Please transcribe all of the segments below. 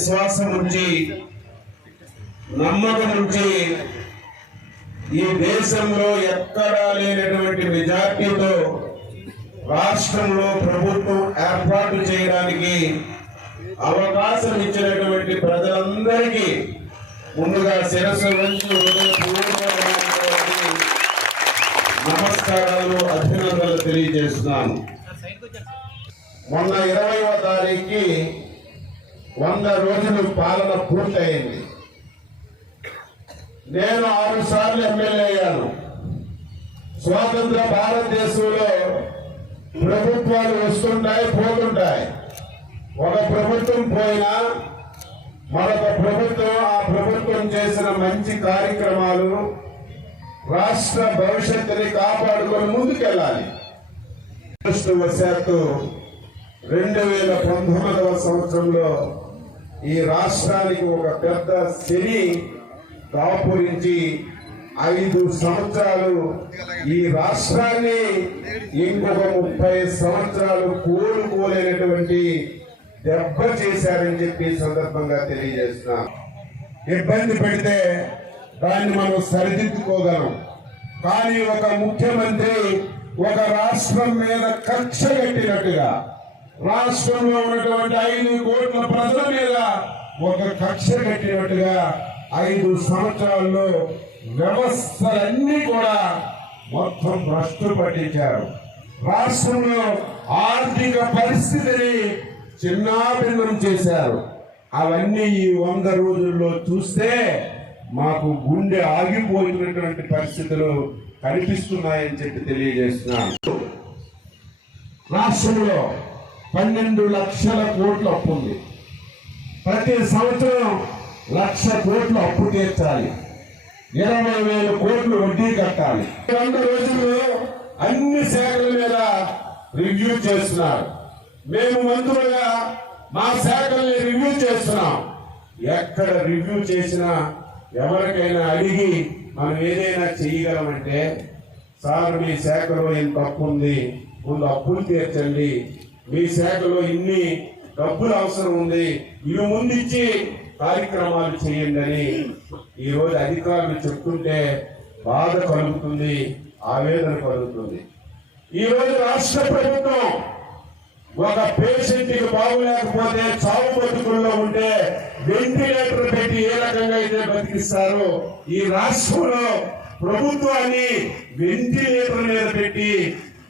విశ్వాసం ఉంచి నమ్మకం ఉంచి ఈ దేశంలో ఎక్కడా లేనటువంటి మెజార్టీతో రాష్ట్రంలో ప్రభుత్వం ఏర్పాటు చేయడానికి అవకాశం ఇచ్చినటువంటి ప్రజలందరికీ ముందుగా శిరస్సు వంచి నమస్కారాలు అభినందనలు తెలియజేస్తున్నాను. మొన్న ఇరవైవ తారీఖుకి వంద రోజులు పాలన పూర్తయింది. నేను ఆరు సార్లు ఎమ్మెల్యే అయ్యాను. స్వాతంత్ర భారతదేశంలో ప్రభుత్వాలు వస్తుంటాయి పోతుంటాయి. ఒక ప్రభుత్వం పోయినా మరొక ప్రభుత్వం ఆ ప్రభుత్వం చేసిన మంచి కార్యక్రమాలు రాష్ట్ర భవిష్యత్తుని కాపాడుకొని ముందుకెళ్ళాలి. అదృష్టవశాత్తు రెండు వేల పంతొమ్మిదవ సంవత్సరంలో ఈ రాష్ట్రానికి ఒక పెద్ద శని దాపురించి ఐదు సంవత్సరాలు ఈ రాష్ట్రాన్ని ఇంకొక ముప్పై సంవత్సరాలు కోలుకోలేనటువంటి దెబ్బ చేశారని చెప్పి సందర్భంగా తెలియజేస్తున్నా. ఇబ్బంది పెడితే దాన్ని మనం సరిదిద్దుకోగలం. కానీ ఒక ముఖ్యమంత్రి ఒక రాష్ట్రం మీద కక్ష కట్టినట్టుగా రాష్ట్రంలో ఉన్నటువంటి ఐదు కోట్ల ప్రజల మీద ఒక కక్ష కట్టినట్టుగా ఐదు సంవత్సరాల్లో వ్యవస్థలన్నీ కూడా మొత్తం భ్రష్టు పట్టించారు. రాష్ట్రంలో ఆర్థిక పరిస్థితిని చిన్నాభిన్నం చేశారు. అవన్నీ ఈ వంద రోజుల్లో చూస్తే మాకు గుండె ఆగిపోయినటువంటి పరిస్థితులు కనిపిస్తున్నాయని చెప్పి తెలియజేస్తున్నాను. రాష్ట్రంలో పన్నెండు లక్షల కోట్ల అప్పు ఉంది. ప్రతి సంవత్సరం లక్ష కోట్లు అప్పు తీర్చాలి. ఇరవై వేల కోట్లు వడ్డీ కట్టాలి. వంద రోజుల్లో అన్ని శాఖల మీద రివ్యూ చేస్తున్నారు. మేము మంత్రులుగా మా శాఖల్ని రివ్యూ చేస్తున్నాం. ఎక్కడ రివ్యూ చేసినా ఎవరికైనా అడిగి మనం ఏదైనా చేయగలమంటే సార్ మీ శాఖలో ఏం తప్పు ఉంది? ముందు అప్పులు తీర్చండి. మీ శాఖలో ఇన్ని డబ్బులు అవసరం ఉంది ఇవి ముందుంచి కార్యక్రమాలు చేయండి అని ఈ రోజు అధికారులు చెప్తుంటే బాధ కలుగుతుంది ఆవేదన కలుగుతుంది. ఈ రోజు రాష్ట్ర ప్రభుత్వం ఒక పేషెంట్కి బాగులేకపోతే చావు బతుకుల్లో ఉంటే వెంటిలేటర్ పెట్టి ఏ రకంగా అయితే బతికిస్తారో ఈ రాష్ట్రంలో ప్రభుత్వాన్ని వెంటిలేటర్ మీద పెట్టి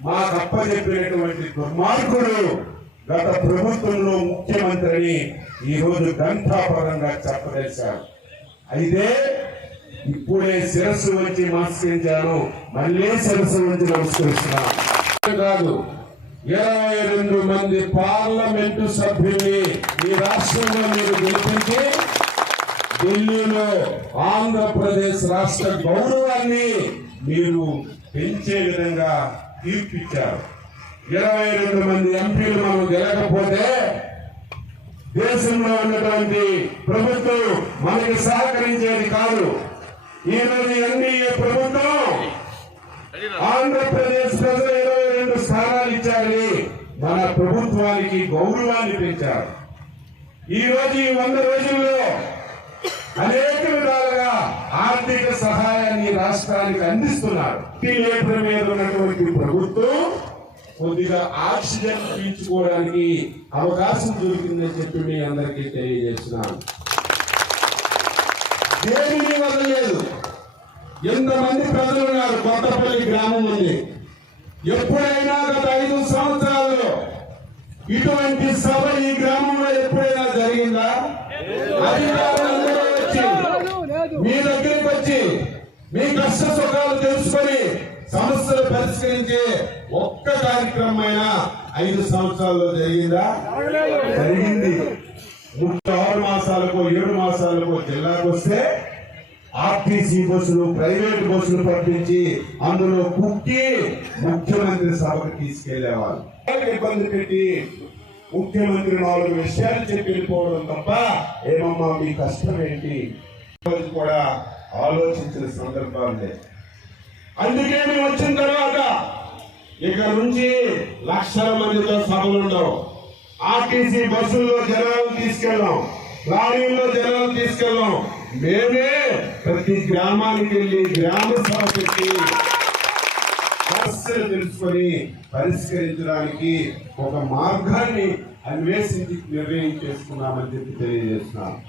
మాకు అప్పచెప్పినటువంటి దుర్మార్గుడు గత ప్రభుత్వంలో ముఖ్యమంత్రిని ఈ రోజు గంటాపరంగా చెప్పదలిశారు అయితే ఇప్పుడే శిరస్సు వచ్చి నమస్కరించాను మళ్ళీ శిరస్సు వచ్చి నమస్కరిస్తున్నాను. కాదు ఇరవై రెండు మంది పార్లమెంటు సభ్యుల్ని ఈ రాష్ట్రంలో మీరు గెలిపించి ఢిల్లీలో ఆంధ్రప్రదేశ్ రాష్ట్ర గౌరవాన్ని మీరు పెంచే విధంగా తీర్పిచ్చారు. ఇరవై రెండు మంది ఎంపీలు మనం గెలకపోతే దేశంలో ఉన్నటువంటి ప్రభుత్వం మనకి సహకరించేది కాదు. ఈ రోజు ఎన్డీఏ ప్రభుత్వం ఆంధ్రప్రదేశ్ ప్రజలు ఇరవై రెండు స్థానాలు ఇచ్చారని మన ప్రభుత్వానికి గౌరవాన్ని పెంచారు. ఈ రోజు ఈ వంద రోజుల్లో అనేక ఆర్థిక సహాయాన్ని రాష్ట్రానికి అందిస్తున్నారు ఈ లీటర్ మీద ఉన్నటువంటి ప్రభుత్వం కొద్దిగా ఆక్సిజన్ పీల్చుకోవడానికి అవకాశం దొరికిందని చెప్పి మీ అందరికీ తెలియజేస్తున్నాను. దేనిని వదలలేదు. ఎంతమంది ప్రజలు ఉన్నారు? కొత్తపల్లి గ్రామం ఉంది. ఎప్పుడైనా గత ఐదు సంవత్సరాల్లో ఇటువంటి సభ ఈ గ్రామంలో ఎప్పుడైనా జరిగిందా? అధికారులందరూ వచ్చి మీ దగ్గరికి వచ్చి మీ కష్ట సుఖాలు తెలుసుకొని సమస్యలు పరిష్కరించే ఒక్క కార్యక్రమం అయినా ఐదు సంవత్సరాల్లో జరిగిందా? జరిగింది. ముప్పై ఆరు మాసాలకు ఏడు మాసాలకు జిల్లాకు వస్తే ఆర్టీసీ బస్సులు ప్రైవేట్ బస్సులు పంపించి అందులో కుక్కి ముఖ్యమంత్రి సభకు తీసుకెళ్ళేవాళ్ళు. ఇబ్బంది పెట్టి ముఖ్యమంత్రి నాలుగు విషయాలు చెప్పి వెళ్ళిపోవడం తప్ప ఏమమ్మా మీ కష్టం ఏంటి? కూడా ఆలోచించిన సందర్భాలు. అందుకే మేము వచ్చిన తర్వాత ఇక నుంచి లక్షల మందితో సభలుండవు ఆర్టీసీ బస్సుల్లో జనాలను తీసుకెళ్ళాం. లారీల్లో జనాలను తీసుకెళ్ళాం. మేమే ప్రతి గ్రామానికి వెళ్ళి గ్రామ సభ పెట్టి సమస్యలు తెలుసుకొని పరిష్కరించడానికి ఒక మార్గాన్ని అన్వేషించి నిర్ణయం చేసుకున్నామని చెప్పి తెలియజేస్తున్నాను